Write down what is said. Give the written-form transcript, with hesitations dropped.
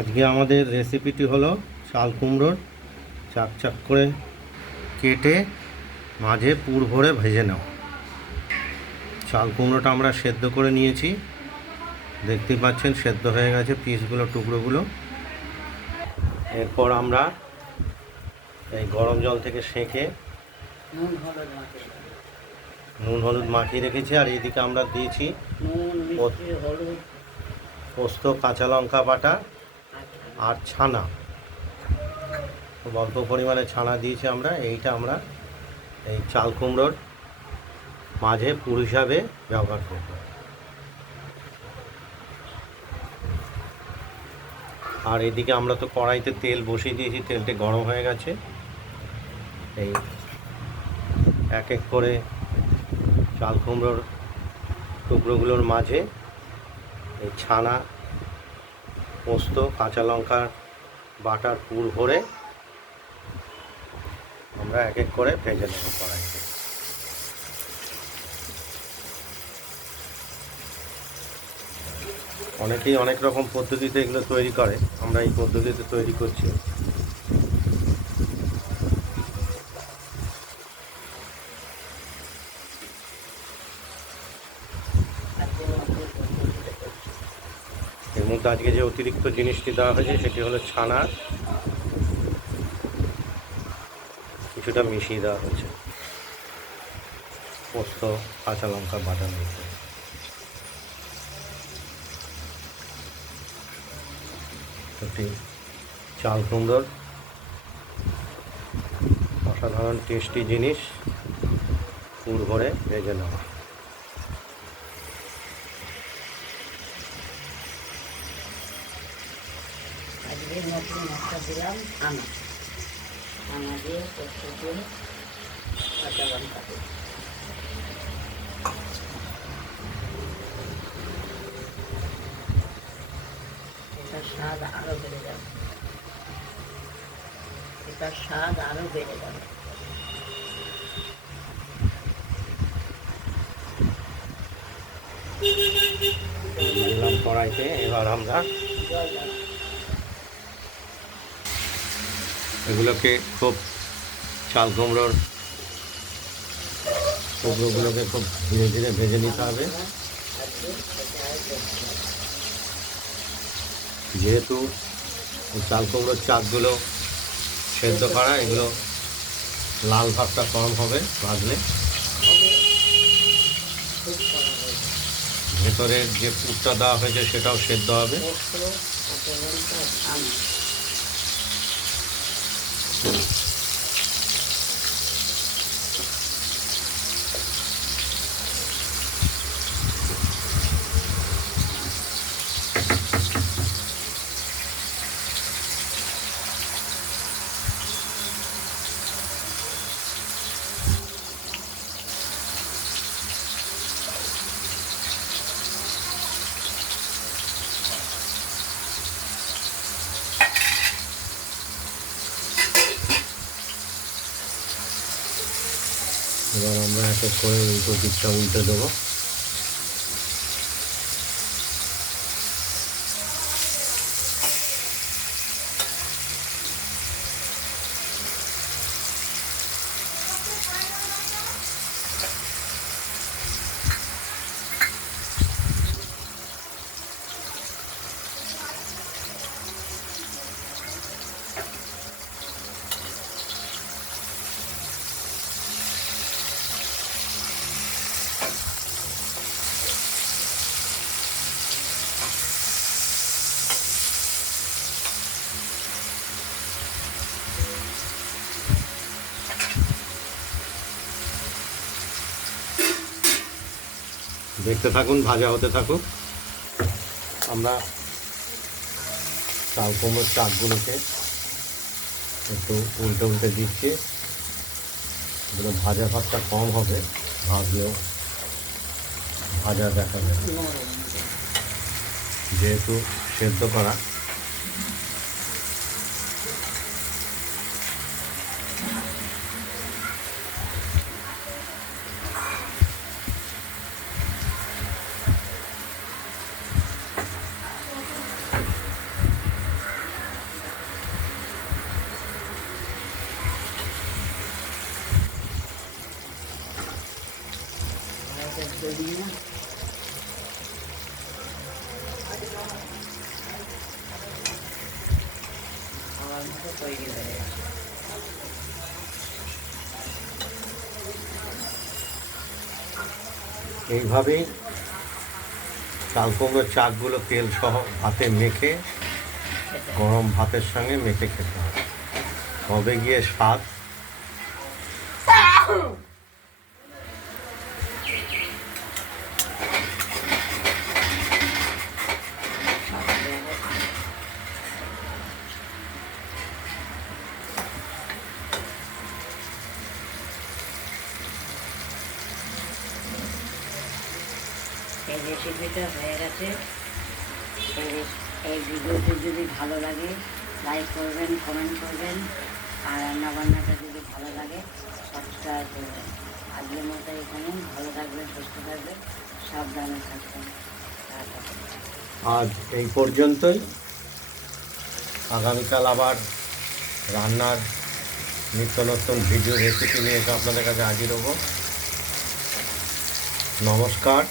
আজকে আমাদের রেসিপিটি হলো চাল কুমড়োর চাক চাক করে কেটে মাঝে পুর ভরে ভেজে নেওয়া। চাল কুমড়োটা আমরা সেদ্ধ করে নিয়েছি, দেখতেই পাচ্ছেন সেদ্ধ হয়ে গেছে পিসগুলো, টুকরোগুলো। এরপর আমরা এই গরম জল থেকে সেঁকে নুন হলুদ মাখিয়ে রেখেছি। আর এইদিকে আমরা দিয়েছি পোস্ত, কাঁচা লঙ্কা বাটা আর ছানা, খুব অল্প পরিমাণে ছানা দিয়েছি আমরা। এইটা আমরা এই চাল কুমড়োর মাঝে পুর হিসাবে ব্যবহার করব। আর এদিকে আমরা তো কড়াইতে তেল বসিয়ে দিয়েছি, তেলটা গরম হয়ে গেছে। এই এক এক করে চাল কুমড়োর টুকরোগুলোর মাঝে এই ছানা, পোস্ত, কাঁচা লঙ্কার বাটার পুর ভরে আমরা এক এক করে ভেজে নেব কড়াইতে। অনেকেই অনেক রকম পদ্ধতিতে এগুলো তৈরি করে, আমরা এই পদ্ধতিতে তৈরি করছি। এর মধ্যে আজকে যে অতিরিক্ত জিনিসটি দেওয়া হয়েছে সেটি হলো ছানা, কিছুটা মিশিয়ে দেওয়া হয়েছে পোস্ত, কাঁচা লঙ্কা বাটা দিয়েছে। একটি চাল কুমড়োর অসাধারণ টেস্টি জিনিস পুর ভরে ভেজে নেওয়া। আজকে নতুন মশলা দিলাম ছানা দিয়ে, পোস্ত দিয়ে, কাঁচা লঙ্কা দিয়ে। এটার স্বাদ আরও বেড়ে যাবে, এটার স্বাদ আরও বেড়ে যাবে। দিলাম কড়াইতে। এবার আমরা এগুলোকে খুব চাল কুমড়োর টুকরোগুলোকে খুব ধীরে ধীরে ভেজে নিতে হবে। যেহেতু চাল কুমড়োর চাকগুলো সেদ্ধ করা, এগুলো লাল ভাবটা কম হবে ভাজলে। ভেতরের যে পুরটা দেওয়া হয়েছে সেটাও সেদ্ধ হবে। এবার আমরা এক এক করে উল্টো দিকটা উল্টে দেবো। দেখতে থাকুন, ভাজা হতে থাকুক। আমরা চাল কুমড়োর চাকগুলোকে একটু উল্টে উল্টে দিচ্ছি, এগুলো ভাজা ভাতটা কম হবে, ভাজলেও ভাজা দেখা যাবে যেহেতু সেদ্ধ করা। তৈরি না খাওয়ার মতো তৈরি হয়ে গেছে। এইভাবেই চাল কুমড়োর চাকগুলো তেল সহ ভাতে মেখে গরম ভাতের সঙ্গে মেখে খেতে হবে, তবে গিয়ে স্বাদ। এই রেসিপিটা হয়ে গেছে। এই ভিডিওটি যদি ভালো লাগে লাইক করবেন, কমেন্ট করবেন, আর রান্নাবান্নাটা যদি ভালো লাগে সাবস্ক্রাইব করবেন। আজকের মতো এখানে ভালো থাকবেন, সুস্থ থাকবেন, সাবধানে থাকবেন। আজ এই পর্যন্তই। আগামীকাল আবার রান্নার নিত্য নতুন ভিডিও রেসিপি নিয়ে এসে আপনাদের কাছে হাজির হব। নমস্কার।